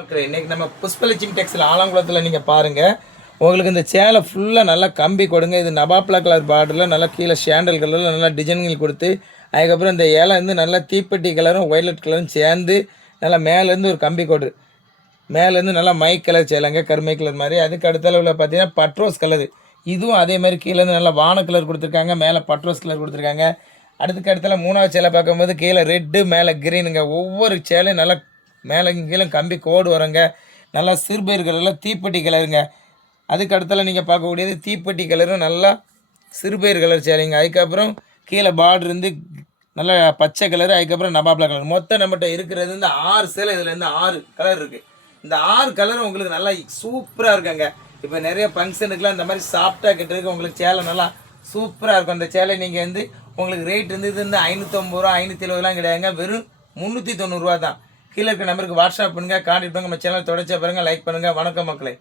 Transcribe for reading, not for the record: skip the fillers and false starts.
மக்களே இன்னைக்கு நம்ம புஷ்பலட்சுமி டெக்ஸ்டைல் ஆலங்குளத்தில் நீங்கள் பாருங்கள். உங்களுக்கு இந்த சேலை ஃபுல்லாக நல்லா கம்பி கொடுங்க. இது நவாப்லா கலர் பார்டரில் நல்லா கீழே ஷேண்டல் கலரில் நல்லா டிசைன்கள் கொடுத்து, அதுக்கப்புறம் இந்த இலை வந்து நல்லா தீப்பெட்டி கலரும் ஒய்லட் கலரும் சேர்ந்து நல்லா மேலேருந்து ஒரு கம்பி கோடு, மேலேருந்து நல்லா மை கலர் சேலைங்க, கருமை கலர் மாதிரி. அதுக்கு அடுத்த அளவில் பார்த்தீங்கன்னா பட்ரோஸ் கலரு, இதுவும் அதே மாதிரி கீழேருந்து நல்லா வான கலர் கொடுத்துருக்காங்க, மேலே பட்ரோஸ் கலர் கொடுத்துருக்காங்க. அடுத்துக்கு அடுத்தால மூணாவது சேலை பார்க்கும்போது கீழே ரெட்டு மேலே க்ரீனுங்க. ஒவ்வொரு சேலையும் நல்லா மேலே கீழே கம்பி கோடு வருங்க. நல்லா சிறுபயிர் கலரில் தீப்பெட்டி கலருங்க. அதுக்கு அடுத்தால நீங்கள் பார்க்கக்கூடியது தீப்பெட்டி கலரும் நல்லா சிறுபயிர் கலர் சேலைங்க. அதுக்கப்புறம் கீழே பார்டர் இருந்து நல்லா பச்சை கலரு, அதுக்கப்புறம் நவாப்லா கலர். மொத்தம் நம்மகிட்ட இருக்கிறது இந்த 6 சேலை. இதில் இருந்து 6 கலர் இருக்குது. இந்த 6 கலரும் உங்களுக்கு நல்லா சூப்பராக இருக்குங்க. இப்போ நிறைய ஃபங்க்ஷனுக்குலாம் இந்த மாதிரி சாஃப்டாக கிட்டருக்கு உங்களுக்கு சேலை நல்லா சூப்பராக இருக்கும். அந்த சேலை நீங்கள் வந்து உங்களுக்கு ரேட் வந்து இது வந்து 550 ரூபா 570 கிடையாதுங்க, வெறும் 390 ரூபா தான். கீழே இருக்க நம்பருக்கு வாட்ஸ்அப் பண்ணுங்கள், கான்டெக்ட் பண்ணுங்கள். நம்ம சேனல் தொடர்ச்சியாக பாருங்கள், லைக் பண்ணுங்கள். வணக்கம் மக்களே.